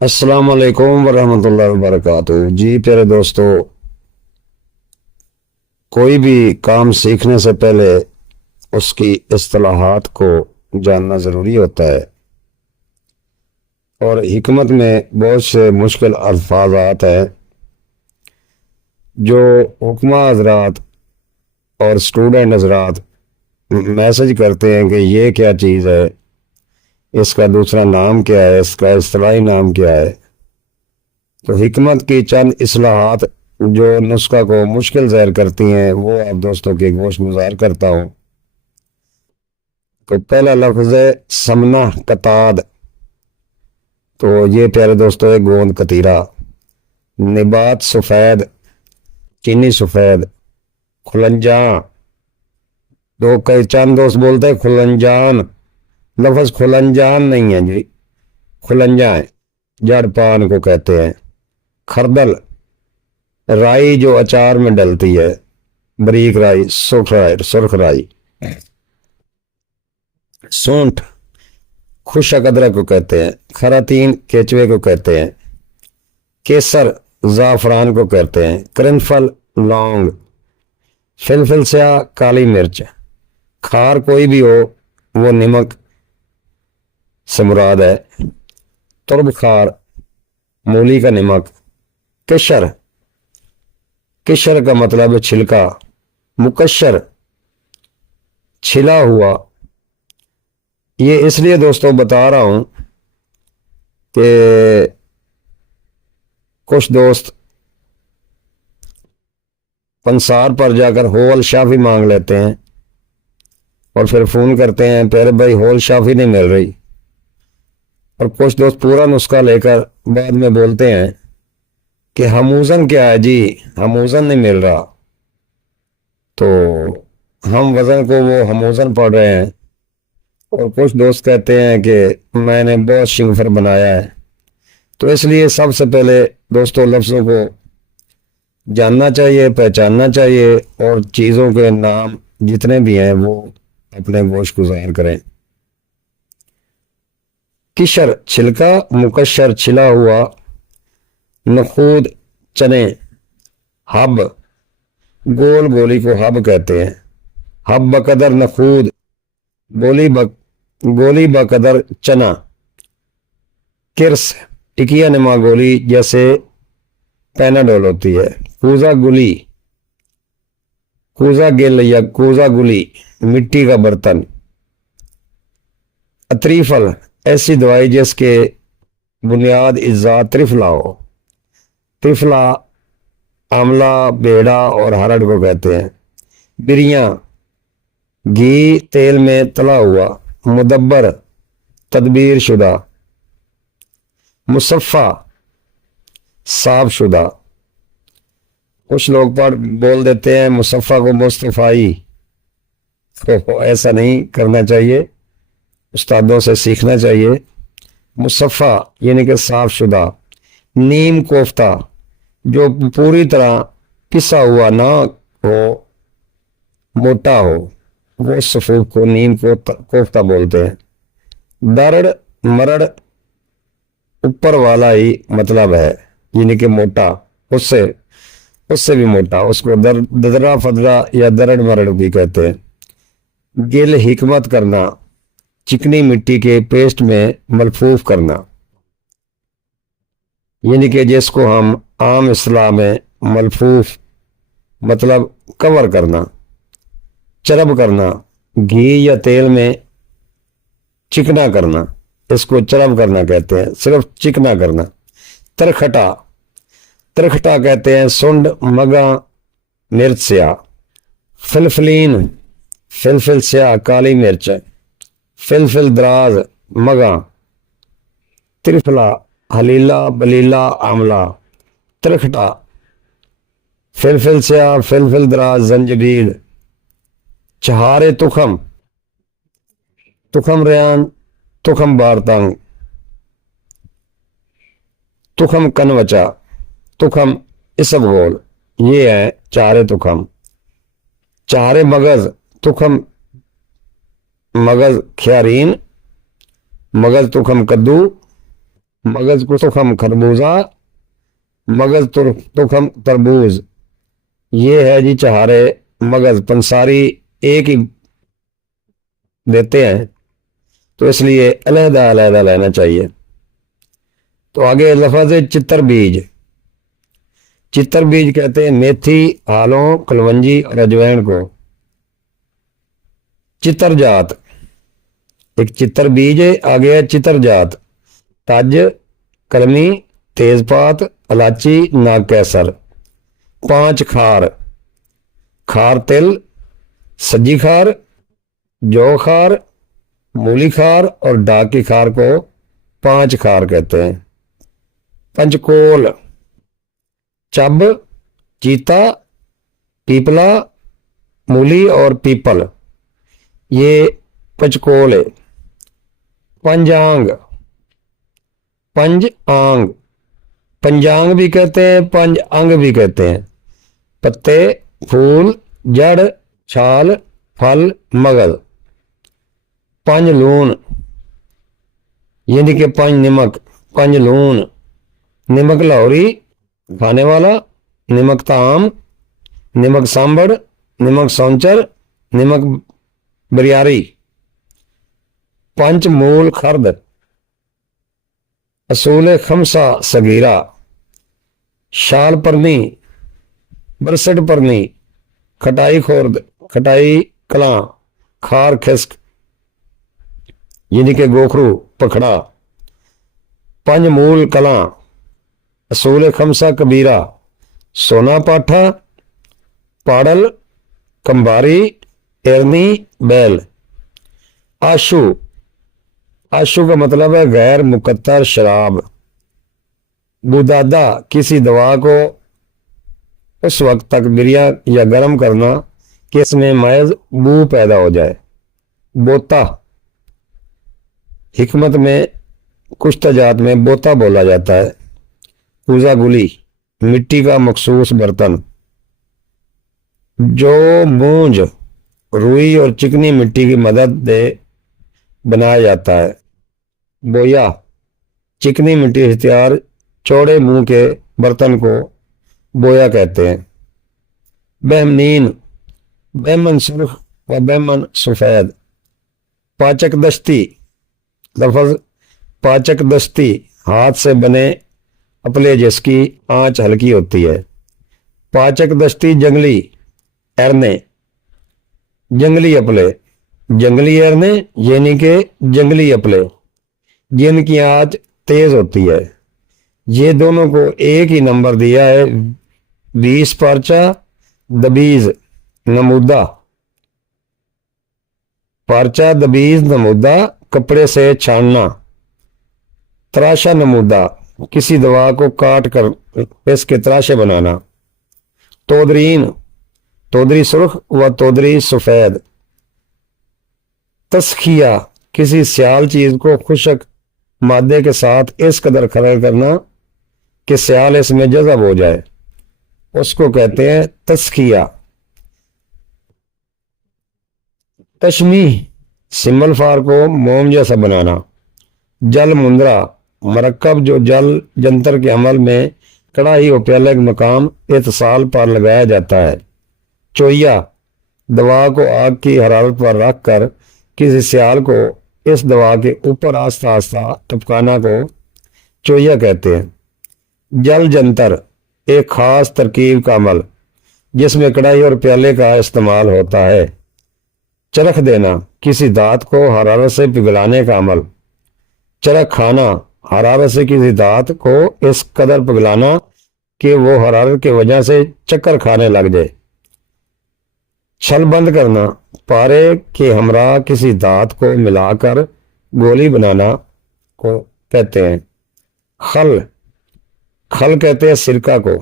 السلام علیکم ورحمۃ اللہ وبرکاتہ۔ جی پیارے دوستو، کوئی بھی کام سیکھنے سے پہلے اس کی اصطلاحات کو جاننا ضروری ہوتا ہے، اور حکمت میں بہت سے مشکل الفاظات ہیں جو حکمہ حضرات اور اسٹوڈنٹ حضرات میسج کرتے ہیں کہ یہ کیا چیز ہے، اس کا دوسرا نام کیا ہے، اس کا اصطلاحی نام کیا ہے۔ تو حکمت کی چند اصلاحات جو نسخہ کو مشکل ظاہر کرتی ہیں وہ آپ دوستوں کی گوش گزار کرتا ہوں۔ تو پہلا لفظ ہے سمنہ قطاد۔ تو یہ پیارے دوستوں ہے گوند کتیرا، نبات سفید، چینی سفید، کھلنجاں۔ چند دوست بولتے ہیں کھلنجان، لفظ کھلنجان نہیں ہے جی، کھلنجاں ہے، جڑ پان کو کہتے ہیں۔ کھردل، رائی جو اچار میں ڈلتی ہے، بریک رائی، سرخ رائی۔ سونٹھ، خشک ادرک کو کہتے ہیں۔ خراتین، کیچوے کو کہتے ہیں۔ کیسر، زعفران کو کہتے ہیں۔ کرنفل، لونگ۔ فلفل سیاہ، کالی مرچ۔ کھار کوئی بھی ہو وہ نمک سے مراد ہے۔ ترب خار، مولی کا نمک۔ کشر، کشر کا مطلب ہے چھلکا۔ مکشر، چھلا ہوا۔ یہ اس لیے دوستوں بتا رہا ہوں کہ کچھ دوست پنسار پر جا کر ہول شافی مانگ لیتے ہیں اور پھر فون کرتے ہیں پہلے بھائی ہول شافی نہیں مل رہی، اور کچھ دوست پورا نسخہ لے کر بعد میں بولتے ہیں کہ ہموزن کیا ہے جی، ہموزن نہیں مل رہا۔ تو ہم وزن کو وہ ہموزن پڑھ رہے ہیں، اور کچھ دوست کہتے ہیں کہ میں نے بہت شنگفر بنایا ہے۔ تو اس لیے سب سے پہلے دوستوں لفظوں کو جاننا چاہیے، پہچاننا چاہیے، اور چیزوں کے نام جتنے بھی ہیں وہ اپنے گوش گزار کریں۔ کشر، چھلکا۔ مکشر، چھلا ہوا۔ نخود، چنے۔ ہب، گول گولی کو ہب کہتے ہیں۔ ہب بقدر نخود، گولی بقدر چنا۔ کرس، ٹکیا نما گولی جیسے پیناڈول ہوتی ہے۔ کوزا گلی، کوزا گل یا کوزا گلی، مٹی کا برتن۔ اتریفل، ایسی دوائی جس کے بنیاد اجزاء ترفلا ہو۔ ترفلا آملہ، بیڑا اور ہرڑ کو کہتے ہیں۔ بریاں، گھی تیل میں تلا ہوا۔ مدبر، تدبیر شدہ۔ مصفہ، صاف شدہ۔ کچھ لوگ بول دیتے ہیں مصفہ کو مصطفائی، تو ایسا نہیں کرنا چاہیے، استادوں سے سیکھنا چاہیے۔ مصفہ یعنی کہ صاف شدہ۔ نیم کوفتہ، جو پوری طرح پسا ہوا نہ ہو، موٹا ہو، وہ صفوف کو نیم کوفتہ بولتے ہیں۔ درڑ، مرڑ، اوپر والا ہی مطلب ہے، یعنی کہ موٹا، اس سے بھی موٹا، اس کو ددرا فدرا یا درڑ مرڑ بھی کہتے ہیں۔ گل، حکمت کرنا، چکنی مٹی کے پیسٹ میں ملفوف کرنا، یعنی کہ جس کو ہم عام اصطلاح میں ملفوف مطلب کور کرنا۔ چرب کرنا، گھی یا تیل میں چکنا کرنا، اس کو چرب کرنا کہتے ہیں، صرف چکنا کرنا۔ ترکھٹا، ترکھٹا کہتے ہیں سنڈ، مگا، مرچ سیاہ۔ فلفلین، فلفل سیاہ، کالی مرچ۔ فلفل دراز، مگا۔ ترفلا، حلیلہ، بلیلہ، آملہ۔ ترکھٹا، فلفل سیاہ، فلفل دراز، زنجبیل۔ چہارے تخم، تخم ریان، تخم بارتنگ۔ تخم کنوچا، تخم اسبگول، یہ ہے چارے تخم۔ چارے مغز، تخم مغز کھیارین، مغز تخم کدو، مغز کو تخم خربوزہ، مغز تخم تربوز، یہ ہے جی چہارے مغز پنساری ایک ہی دیتے ہیں، تو اس لیے علیحدہ علیحدہ لینا چاہیے۔ تو آگے لفظ ہے چتر بیج۔ چتر بیج کہتے ہیں میتھی، آلوں، کلونجی اور اجوائن کو۔ چتر جات، ایک چتر بیج ہے، آگے ہے چتر جات، تج، کلمی، تیز پات، الائچی، ناگ کیسر۔ 5 کھار، کھار تل، سجی کھار، جو کھار، مولی کھار اور ڈاک کی کھار کو 5 کھار کہتے ہیں۔ پنچکول، چب، چیتا، پیپلا، مولی اور پیپل، یہ پنچکول ہے۔ پنجانگ، پنج آنگ، پنجانگ بھی کہتے ہیں، پنج انگ بھی کہتے ہیں۔ پتے، پھول، جڑ، چھال، پھل، مغز۔ پنج لون، یعنی کہ پنج نمک، پنج لون، نمک لاہوری کھانے والا، نمک تام، نمک سانبڑ، نمک سونچر، نمک بریاری۔ پنچ مول خرد، اصول خمسہ صغیرہ، شال پرنی، برسٹ پرنی، کھٹائی خورد، کھٹائی کلاں، کھار خسک، یعنی کہ گوکھرو پکھڑا۔ پنج مول کلاں، اصول خمسہ کبیرہ، سونا پاٹھا، پاڑل، کمباری، ایرنی، بیل۔ آشو، آشو کا مطلب ہے غیر مقطر شراب۔ بودادہ، کسی دوا کو اس وقت تک بریا یا گرم کرنا کہ اس میں محض بو پیدا ہو جائے۔ بوتا، حکمت میں کشتہ جات میں بوتا بولا جاتا ہے۔ پوزا گلی، مٹی کا مخصوص برتن جو مونج، روئی اور چکنی مٹی کی مدد سے بنایا جاتا ہے۔ بویا، چکنی مٹی سے تیار چوڑے منہ کے برتن کو بویا کہتے ہیں۔ بہمنین، بہمن سرخ و بہمن سفید۔ پاچک دستی، لفظ پاچک دستی، ہاتھ سے بنے اپلے جس کی آنچ ہلکی ہوتی ہے۔ پاچک دستی جنگلی ارنے، جنگلی اپلے، جنگلی ارنے یعنی کہ جنگلی اپلے جن کی آنچ تیز ہوتی ہے۔ یہ دونوں کو ایک ہی نمبر دیا ہے 20 پارچہ دبیز نمودہ۔ پارچہ دبیز نمودہ، کپڑے سے چھاننا۔ تراشا نمودہ، کسی دوا کو کاٹ کر اس کے تراشے بنانا۔ تودرین، تودری سرخ و تودری سفید۔ تسخیہ، کسی سیال چیز کو خشک مادے کے ساتھ اس قدر کھڑا کرنا کہ سیال اس میں جذب ہو جائے، اس کو کہتے ہیں تسخیہ۔ تشمیح، سمبل فار کو موم جیسا بنانا۔ جل مندرا، مرکب جو جل جنتر کے عمل میں کڑاہی اور پیالے کے مقام اتصال پر لگایا جاتا ہے۔ چویا، دوا کو آگ کی حرارت پر رکھ کر کسی سیال کو اس دوا کے اوپر آہستہ آہستہ ٹپکانا کو چویا کہتے ہیں۔ جل جنتر، ایک خاص ترکیب کا عمل جس میں کڑاہی اور پیالے کا استعمال ہوتا ہے۔ چرخ دینا، کسی دھات کو حرارت سے پگھلانے کا عمل۔ چرخ کھانا، حرارت سے کسی دھات کو اس قدر پگھلانا کہ وہ حرارت کی وجہ سے چکر کھانے لگ جائے۔ چھل بند کرنا، پارے کے ہمراہ کسی دھات کو ملا کر گولی بنانا کو کہتے ہیں۔ خل، خل کہتے ہیں سرکہ کو۔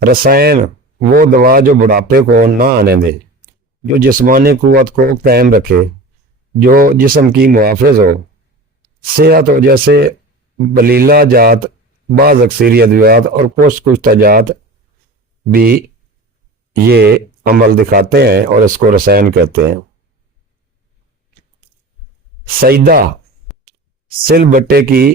رسائن، وہ دوا جو بڑھاپے کو نہ آنے دے، جو جسمانی قوت کو قائم رکھے، جو جسم کی محافظ ہو۔ صحت ہو، جیسے بلیلا جات، بعض اکثری ادویات اور کشتہ جات بھی یہ عمل دکھاتے ہیں اور اس کو رسائن کہتے ہیں۔ سجدہ، سل بٹے کی